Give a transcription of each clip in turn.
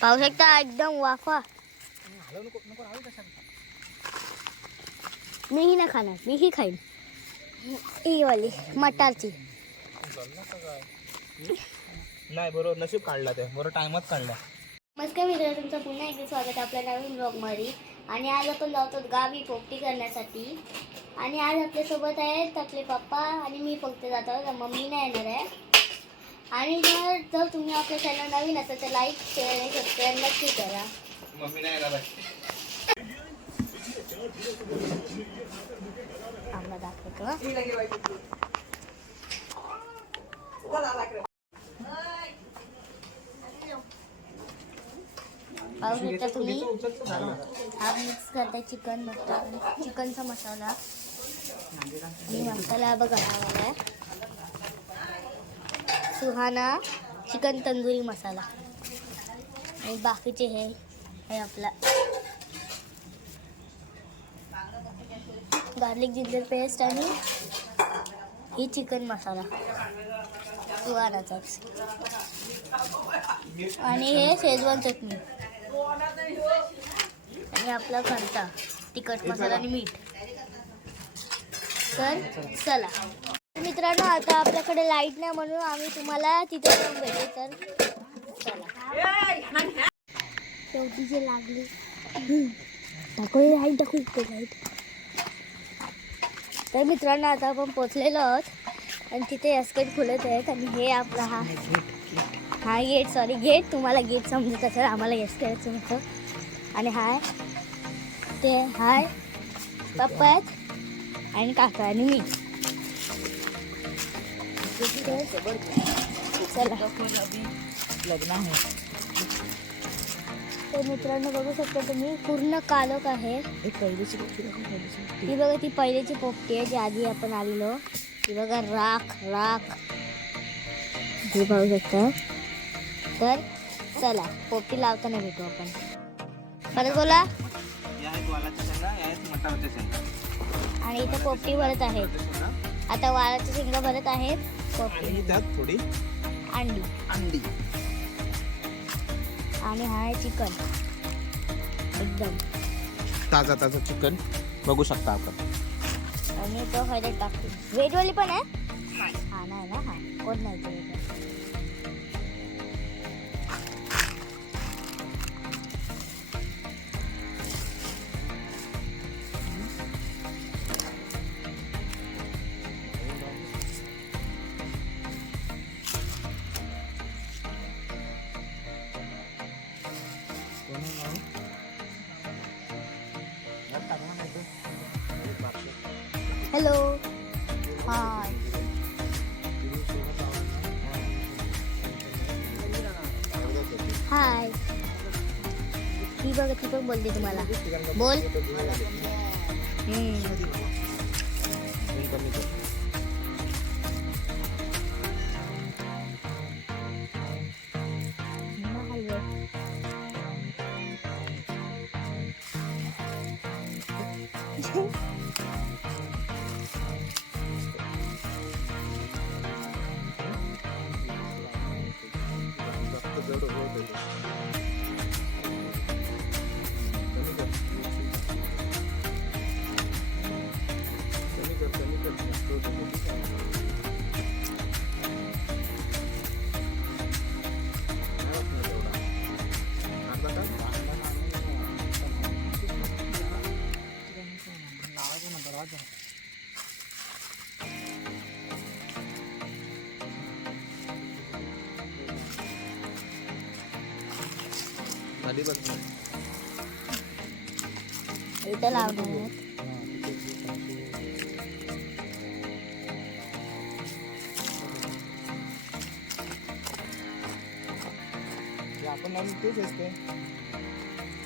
पाहू शकता एकदम वाफा. मीही नाही खाणार, मीही खाईन ही वाली मटारची. नाही बरोबर नशीब काढला ते बरोबर टाइमच काढला. नमस्कार मित्रांनो, तुमचं पुन्हा एकदा स्वागत आहे आपल्या नवीन ब्लॉगमध्ये. आणि आज आपण जातो गावी पोपटी करण्यासाठी. आणि आज आपल्यासोबत आहेत आपले पप्पा आणि मी फक्त जातो, मम्मी नाही येणार आहे. आणि जर तुम्ही आपल्या चॅनल नवीन असेल तर लाईक शेअर आणि सबस्क्राईब नक्की करा. मम्मी नाही येणार आहे. आम्हाला दाखवतो. पाहू शकता तुम्ही, हा मिक्स करताय चिकन मसाला, चिकनचा मसाला आणि मसाला बघा हवा आहे सुहाना चिकन तंदुरी मसाला. आणि बाकीचे हे आपला गार्लिक जिंजर पेस्ट आणि ही चिकन मसाला सुहानाचाच. आणि हे शेजवान चटणी आणि आपला खर्चा तिखट मसाला आणि मीठ. तर चला मित्रांनो, आता आपल्याकडे लाईट नाही म्हणून आम्ही तुम्हाला तिथे जाऊन भेटू. तर चला. शेवटी जे लागली टाकू लाईट, टाकू इथे लाईट. तर मित्रांनो, आता आपण पोचलेलो आहोत आणि तिथे एस्केट खुलत आहेत. आणि हे आपला हा गेट तुम्हाला गेट समजत असेल, आम्हाला एस्केटचं नव्हतं. आणि ते हाय पप्पा आहेत आणि काका आणि मी. चला लग्न आहे. तर मित्रांनो बघू शकता तुम्ही, पूर्ण कालोख आहे. ही बघा, ती पहिलीची पोपटी आहे जी आधी आपण आलेलो. ती बघा राख हे पाहू शकता. तर चला पोपटी लावताना भेटू आपण. परत बोला. आणि इथे पोपटी भरत आहेत. आता वालाच्या शेंगा भरत आहेत. पोपटी त्यात थोडी अंडी आणि हा आहे चिकन, एकदम ताजा चिकन बघू शकता आपण. आणि तो हळद टाकतो. वेजवाली पण आहे. हा नाही ना, हा कोण नाही ते. हॅलो, हाय. हाय. ती बघा, ती पण बोलते तुम्हाला. बोल. इथं लावणार. आपण नवीन तेच असते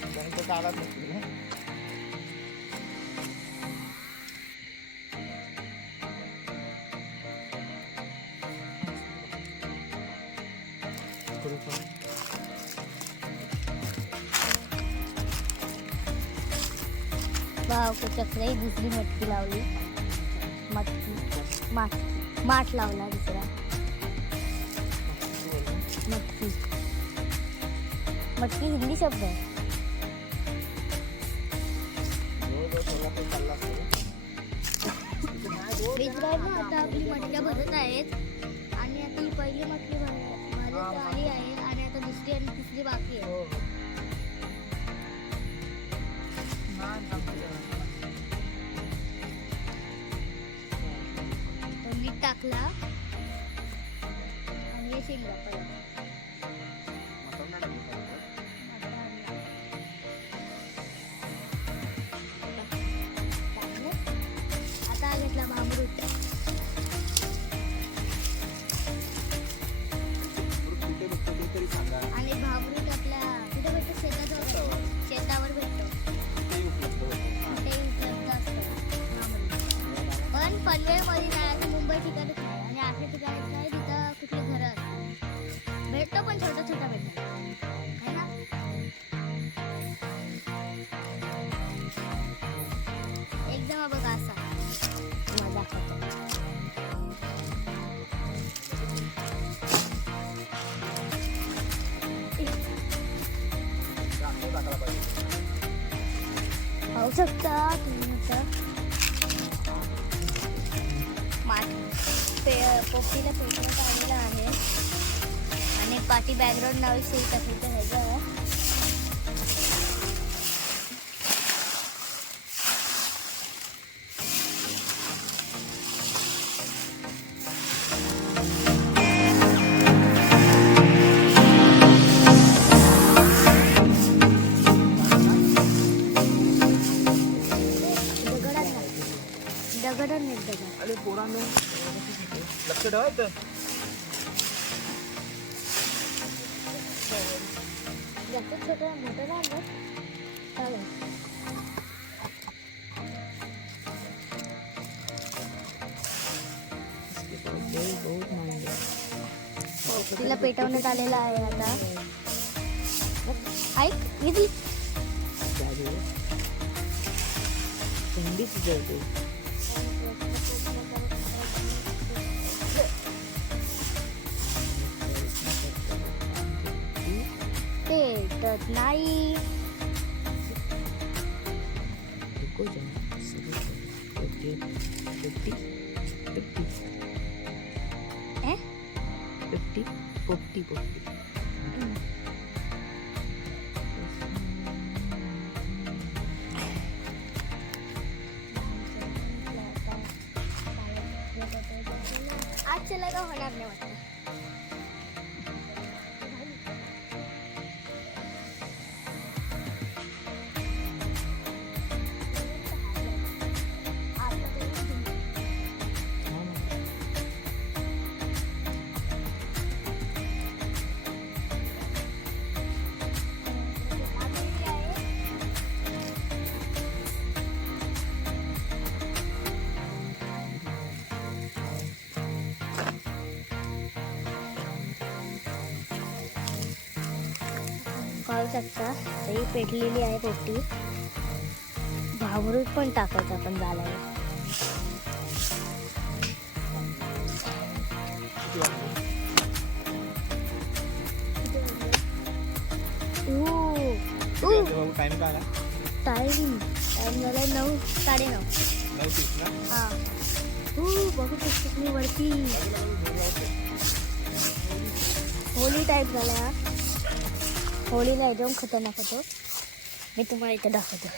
त्यानंतर चालत नसते ना. वाव, चक्र दुसरी मटकी लावली. माठ लावला दुसरा. मटकी हिंदी शब्द आहे. जवळजवळ सोलापूर चालला असतो. मित्रांनो आता आपली मटक्या भरत आहेत आणि आता ही पहिली मटकी भरत आली आहे आणि आता दुसरी आणि तिसरी बाकी आहे. तर मीठ टाकला आणि हे शेंगा पहिला. आता हा घेतला भामरूट. कुठे बघतो ते तरी सांगा. आणि भामरूट आपल्या कुठे भेटतो? शेतावर भेटतो. ते उपलब्ध होतं. ते उपलब्ध असतं भामरूट. पण पनवेलमध्ये नाही, असं मुंबई ठिकाणीच नाही आणि आपल्या ठिकाणीच नाही, तिथं कुठले घरं असतात. भेटतो पण छोटा छोटा भेटतो है ना. एकदम हा बघा असा तुम्हाला दाखवतो. कांदा टाकायला पाहिजे. पाहू शकता तुम्ही आता पोपटीला पेटवत आलेला आहे आणि पाठी बॅकग्राऊंड नाव सेट असायचं ह्याचं. दगड नाही दगड. अरे पोरांनो लक्ष ठेवायचं. जास्त छोटं मोठं नाही ना चालेल. तिला पेटवण्यात आलेला आहे आता. ऐक विधी थंडीच जळते. पेटत नाही. पोपटी आज चला का होणार नाही वाटतं. पाहू शकता ही पेटलेली आहे पोपटी. भामरूट पण टाकायचं आपण घालायला. टाइम काय आला? टाइम झाला 9:30. 9:30 ना. हा बघू शकतो तुम्ही वरती होली टाईप झाला हा. होळीला एकदम खतरनाक होतो. मी तुम्हाला इथे दाखवतो.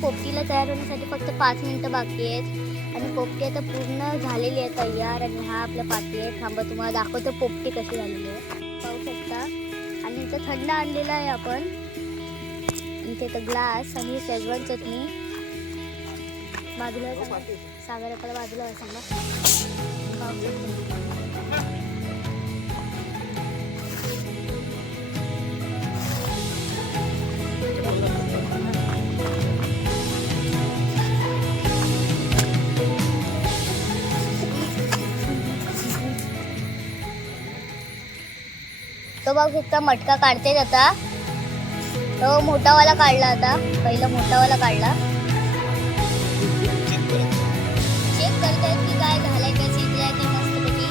पोपटीला तयार होण्यासाठी फक्त 5 मिनिटं बाकी आहेत आणि पोपटी आता पूर्ण झालेली आहे तयार. आणि हा आपला पाठी आहे. थांबा तुम्हाला दाखवतो पोपटी कशी झालेली आहे, पाहू शकता. आणि इथं थंड आणलेला आहे आपण. इथे तर ग्लास आणि शेजवान चटणी बाजूला सागर आपला बाजूला आहे सांगा. पाहू शकता. तो बघ फक्त मटका काढतेच आता. तो मोठावाला काढला आता. पहिला मोठावाला काढला. चेक करतायत की काय झालंय, काय शिजलाय ते मस्तपैकी.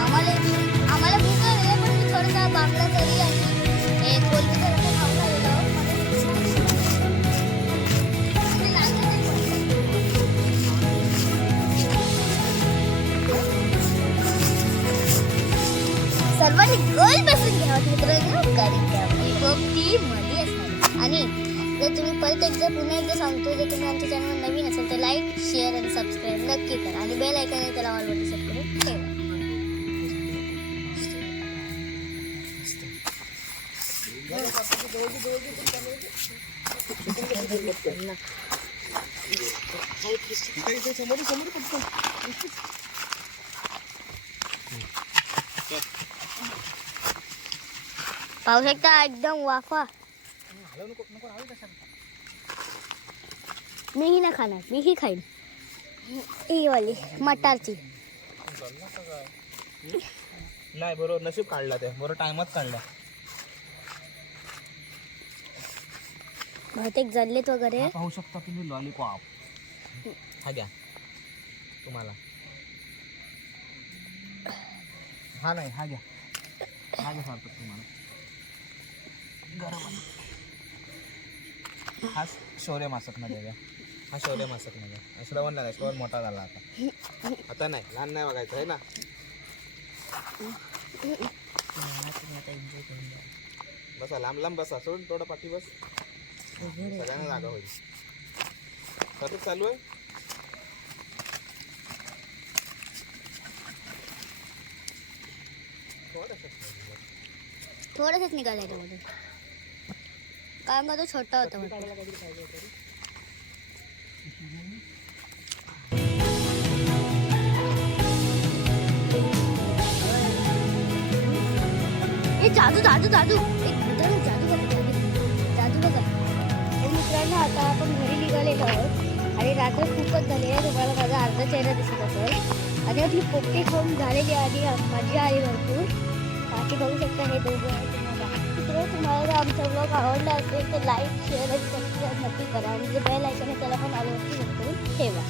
आम्हाला भूक लागली पण मी थोडासा बांगला तरी आणि हे कोलबी जरा खाऊन आलेलो. सर्वांनी गोल बसून घ्यावं मित्रांनो, कारण की आपली पोपटी मध्ये असणार. आणि जर तुम्ही परत एकदा पुन्हा एकदा सांगतो, जर तुम्ही आमच्या चॅनलवर नवीन असेल तर लाईक शेअर आणि सबस्क्राईब नक्की करा. आणि बेल आयकॉन आहे त्याला ऑल वर सेट करून ठेवा. पाहू शकता एकदम वाफा. मीही ना खाणार, मीही खाईन ही वाली मटारची. नाही बरोबर नशीब काढला ते, बरोबर टाइमात काढला. बहुतेक जल्लेत वगैरे. पाहू शकता तुम्ही लॉलीपॉप. हा घ्या तुम्हाला. हा नाही, हा घ्या. हा घ्या सांगतो तुम्हाला. गरम आहे. हा शौर्य मासक मध्ये घ्या. हा शौर्य मासक मध्ये. श्रवण लागला, श्रवण मोठा झाला आता. आता नाही, लहान नाही बघायचं आहे ना. बसा लांब लांब बसा. सोड थोडं पाठी बस. सगळ्यांना जागा होईल. सतत चालू आहे. थोडंसंच निघालं याच्यामध्ये, कारण का तो छोटा होता. जादू जादू जादू जादू बघा, जादू बघा. मित्रांनो आता आपण घरी निघालेलो आहोत आणि रात्र खूपच झाली आहे. तुम्हाला माझा अर्धा चेहरा दिसत असेल. आणि आपली पोपटी खाऊन झालेली आणि मजा आली भरपूर. बाकी बघू शकता हे दोघं आहे तुम्हाला. मित्र तुम्हाला जर आमचा ब्लॉग आवडला असेल तर लाईक शेअर आणि सबस्क्राईब नक्की करा. आणि जे बेल आयकॉन आहे त्याला पण ऑल वर क्लिक करून ठेवा.